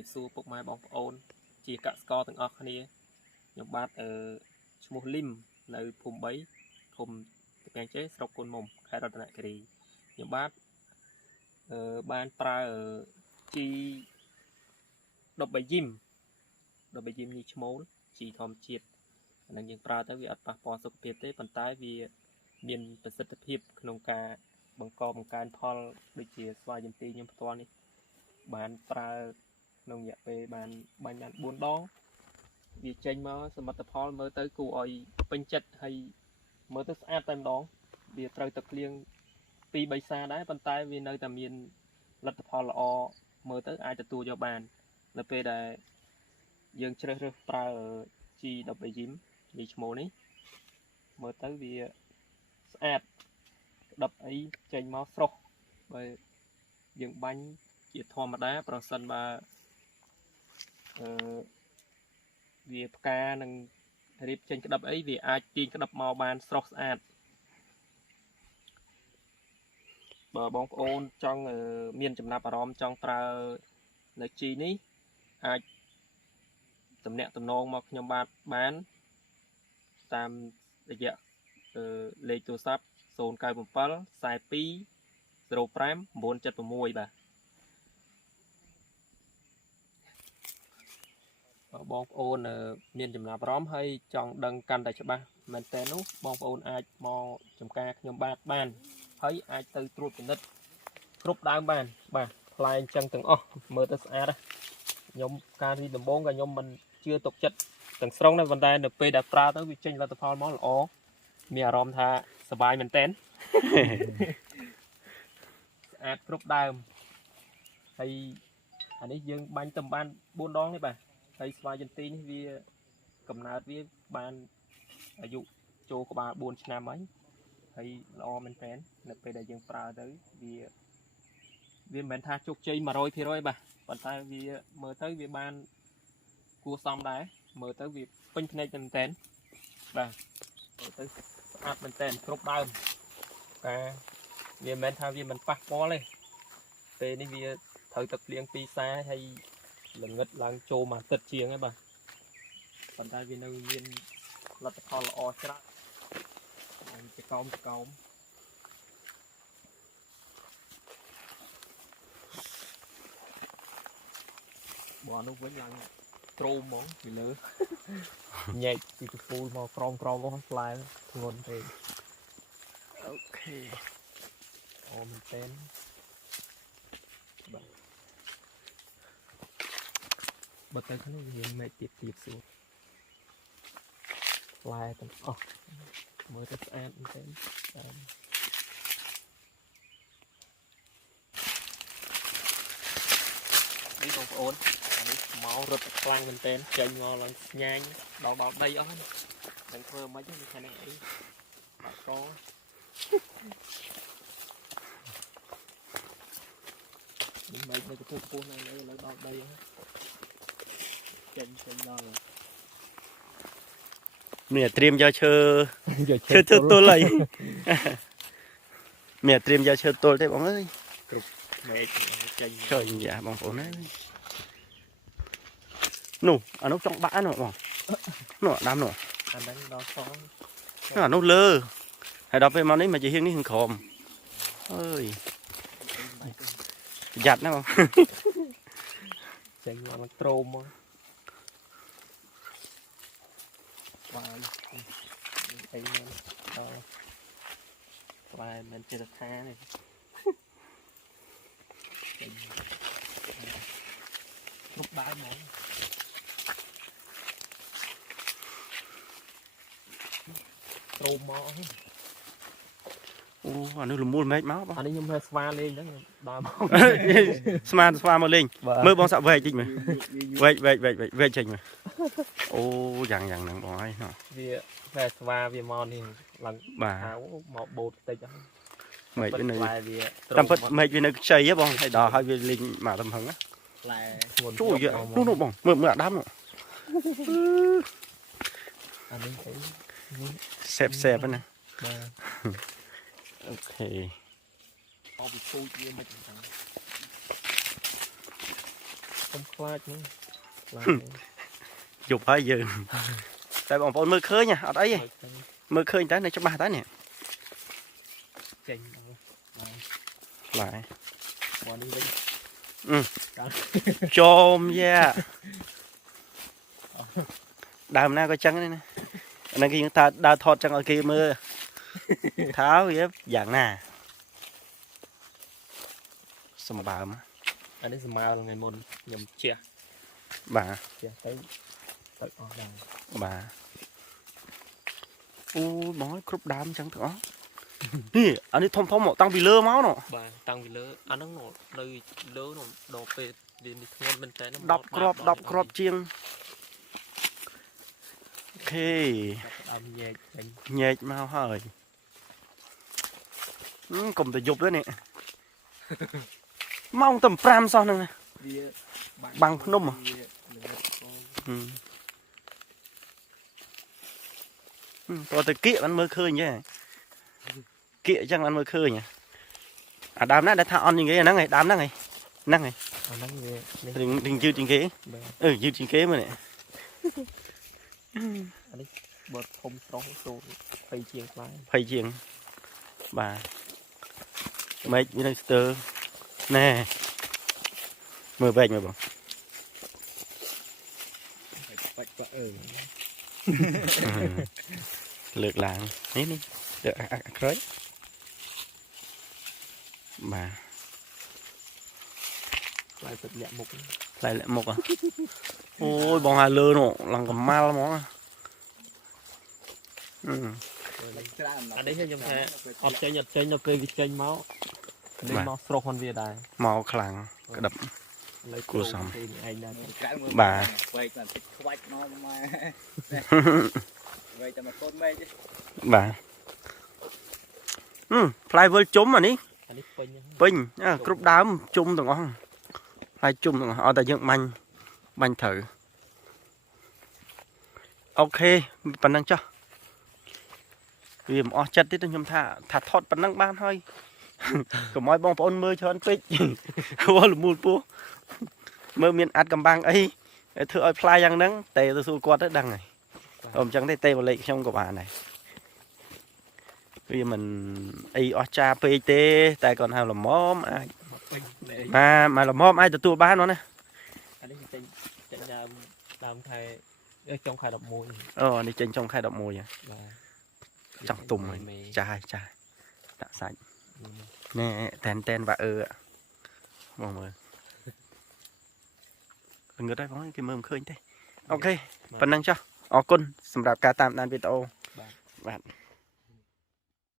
nghiệp xu bốc mai bóng ôn chỉ cả score từng óc này nhóm bát ở một lim nơi phùm bấy phùm cái chế sọc côn mồm khai ra lại cái nhóm bát ban pra ở chi đập bài gym như chmol chỉ thòm chiết là những pra tới vì ắt pa pò sọc việt đấy bàn tay vì miềnประสิทธิภาพក្នុងការបង្កបង្កើនផលដូចជាស្វាយចន្ទីខ្ញុំផ្ទាល់នេះបានប្រើក្នុងរយៈពេលបានបាញ់បាន4ដងវាចេញមកសមិទ្ធផលមើលទៅគួរឲ្យពេញចិត្តហើយមើលទៅស្អាតតែម្ដងវាត្រូវទឹកភ្លៀង2-3សាដែរប៉ុន្តែវានៅតែមានលទ្ធផលល្អមើលទៅអាចទទួលយកបាននៅពេលដែលយើងជ្រើសរើសប្រើ G10 Gym នេះឈ្មោះនេះមើលទៅវាស្អាតដប់អីចេញមកស្រស់បើយើងបាញ់ជាធម្មតាប្រសិនបើវាផ្កានឹងរៀបចេញក្តាប់អីវាអាចទាញក្តាប់មកបានស្រស់ស្អាតបើបងប្អូនចង់មានចំណាប់អារម្មណ៍ចង់ប្រើនៅជីនេះអាចតំណាក់តំណងមកខ្ញុំបានតាមរយៈលេខទូរស័ព្ទ097 42 05 976បាទបងប្អូនមានចំណាប់អារម្មណ៍ហើយចង់ដឹងកាន់តែច្បាស់មែនតើនោះបងប្អូនអាចមកចំការខ្ញុំបានហើយអាចទៅត្រួតពិនិត្យគ្រប់ដើមបានបាទផ្លែអញ្ចឹងទាំងអស់មើលទៅស្អាតខ្ញុំការរីដំបងក៏ខ្ញុំមិនជឿទុកចិត្តទាំងស្រុងដែរប៉ុន្តែនៅពេលដែលប្រើទៅវាចេញលទ្ធផលមកល្អមានអារម្មណ៍ថាសប្បាយមែនតើស្អាតគ្រប់ដើមហើយអានេះយើងបាញ់ទៅបាន4ដងទេបាទហើយស្វាយចន្ទីនេះវាកំណើតវាបានអាយុចូលក្បាល4ឆ្នាំហើយល្អមែនតើនៅពេលដែលយើងប្រើទៅវាមិនមែនថាជោគជ័យ 100% បាទប៉ុន្តែវាមើលទៅវាបានគួរសមដែរមើលទៅវាពេញភ្នែកមែនតើបាទមើលទៅស្អាតមែនតើគ្រប់ដើមការវាមិនមែនថាវាមិនប៉ះពាល់ទេពេលនេះវាត្រូវទឹកភ្លៀង2សាហើយល្ងឹតឡើងចូលមកទឹកជាងហ្នឹងបាទប៉ុន្តែវានៅមានលទ្ធផលល្អច្រើនជាកោមបើនោះវិញឡើងទ្រោមហ្មងពីលើញែកពីកពូលមកក្រមមកផ្លែធ្ងន់ពេកអូខេអូមែនទេបាទបើទៅខាងនោះវាមិនទៀតសួរផ្លែទាំងអស់មើលទៅស្អាតមែនទេនេះបងប្អូននេះមករត់ខ្លាំងមែនទែនចេញមកឡើងញ៉ាញដល់បាល់ដីអស់នឹងធ្វើមិនហ្នឹងខាងនេះអីបាក់កនេះមិននៅកពុះណាឥឡូវដល់ដីហើយចេញដល់មានត្រៀមយកឈើទល់ហើយមានត្រៀមយកឈើទល់ទេបងអើយគ្រប់មែកចេញឃើញយ៉ាបងប្អូនណានោះអានោះចង់បាក់នោះបងនោះដាំនោះអាហ្នឹងដល់សងអានោះលើហើយដល់ពេលមកនេះមកជាហៀងនេះក្រមអើយប្រយ័ត្នណាបងចេញមកត្រោមមកបាយអីមកដល់បាយមិនចេះថានេះគ្រប់បាយហ្មងត្រោមមកអូអានេះលមូលមែកមកបងអានេះខ្ញុំហៅស្វាលេងហ្នឹងដើមស្វាមកលេងមើលបងសាក់វែកតិចមើលវែកចេញមើលអូយ៉ាងហ្នឹងបងហើយណោះវាតែស្វាវាមកនេះឡើងបាទមកបូតតិចហ្នឹងមែកវានៅតាមពិតមែកវានៅខ្ចីហ៎បងហើយដល់ហើយវាលេងមកទំហឹងផ្លែធ្ងន់ជួយនោះបងមើលអាដាមនោះអានេះអីសេបណាបាទអូខេអបពីពូជវាមិនចឹង không khoai nữa là ជប់ហើយយើងតែបងប្អូនមើលឃើញអត់អីទេមើលឃើញតែនៅច្បាស់តែនេះ ចេញដល់ ឡាយ bọn điវិញ ចោមយ៉ាដើមណាក៏ចឹងនេះណាអានេះគេយើងថាដើរថតចឹងឲ្យគេមើលថាវាយ៉ាងណាសម្បើម anh ấy smile ngày một nhầm chia បាទ chia tới tới ở đây បាទអូបងគ្រប់ដើមចឹងទាំងអស់នេះអានេះធំមកតាំងពីលើមកណោះ bà tăng vì lỡ anh nó nổ đây lỡ nó đổ về vì ngon bên trái nó 10គ្រាប់ជាងអូខេ âm nhẹ đánh ញែកមកហើយកុំទៅយប់ទេនេះម៉ោងតែ5សោះហ្នឹង bia Bằng phnom à? តើទៅគៀកបានមើលឃើញទេគៀកអញ្ចឹងបានមើលឃើញអាដើមណាដែលថាអន់ជាងគេហ្នឹងឯងដើមហ្នឹងឯងហ្នឹងឯង ở nắng về នឹងយឺតជាងគេយឺតជាងគេមើលនេះ bớt không strong số phải chiên lại ភ័យជាងបាទមេឃវានឹងស្ទើរណែមើលវែកមើលបង bạch vàលើកឡើងនេះលើកអាក្រោយបាទ lại tập nhẹ mục ឡៃលាក់មុខអូយបងហាលើនោះឡើងកម៉ាល់ហ្មង anh đấy cho thà ọt chơi nó cười vì chơi máu đây máu stroke con việt đài មកខ្លាំងក្តឹប lấy Cua sòng. Bà vậy là thịt khoai nó mà vậy cho mà con mê chứ បាទផ្លែវិលជុំអានេះ anh ấy pin ពេញគ្រប់ដើមជុំទាំងអស់ផ្លែជុំទាំងអស់អត់តែយើងបាញ់ត្រូវអូខេប៉ុណ្ណឹងចុះវាមិនអស់ចិត្តទេខ្ញុំថាថតប៉ុណ្ណឹងបានហើយកុំឲ្យបងប្អូនមើលច្រើនពេក វល់មូលពោះមើលមានអាត់កំបាំងអីធ្វើឲ្យផ្លាយយ៉ាងហ្នឹងតែទៅសួរគាត់ទៅដឹងហើយអញ្ចឹងទេតែបលេខខ្ញុំក៏បានដែរវាមិនអីអស់ចាពេកទេតែគាត់ហៅល្មមអាចមកល្មមអាចទទួលបានណា anh ấy chạy làm thầy trong khai độc môi អូនេះចេញចុងខែ11 và ចង់ទុំហើយចាដាក់សាច់ណែតែនបាក់បងមើលងឹតហើយបងគេមើលមិនឃើញទេអូខេប៉ុណ្ណឹងចុះអរគុណសម្រាប់ការតាមដានវីដេអូបាទ